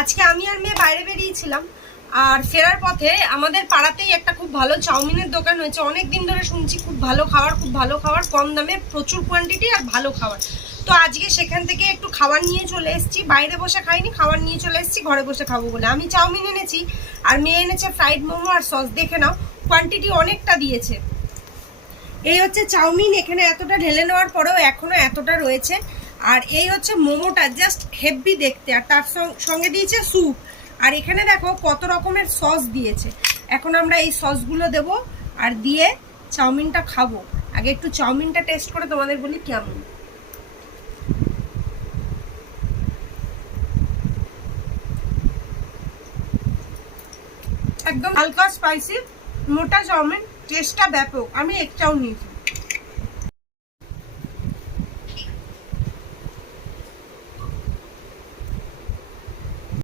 আজকে আমি আর মেয়ে বাইরে বেরিয়েছিলাম, আর ফেরার পথে আমাদের পাড়াতেই একটা খুব ভালো চাউমিনের দোকান হয়েছে। অনেক দিন ধরে শুনছি খুব ভালো খাবার, খুব ভালো খাবার, কম দামে, প্রচুর কোয়ান্টিটি আর ভালো খাবার। তো আজকে সেখান থেকে একটু খাবার নিয়ে চলে এসেছি। বাইরে বসে খাইনি, খাবার নিয়ে চলে এসেছি ঘরে বসে খাবো বলে। আমি চাউমিন এনেছি আর মেয়ে এনেছে ফ্রাইড মোমো আর সস। দেখে নাও, কোয়ান্টিটি অনেকটা দিয়েছে। এই হচ্ছে চাউমিন, এখানে এতটা ঢেলে নেওয়ার পরেও এখনো এতটা রয়েছে। আর এই হচ্ছে মোমোটা, জাস্ট হেভি দেখতে, আর তার সঙ্গে দিয়েছে স্যুপ। আর এখানে দেখো কত রকমের সস দিয়েছে। এখন আমরা এই সসগুলো দেব আর দিয়ে চাউমিনটা খাবো। আগে একটু চাউমিনটা টেস্ট করে তোমাদের বলি কেমন। একদম হালকা স্পাইসি, মোটা চাউমিন, টেস্টটা ব্যাপক। আমি একটাও নিয়েছি।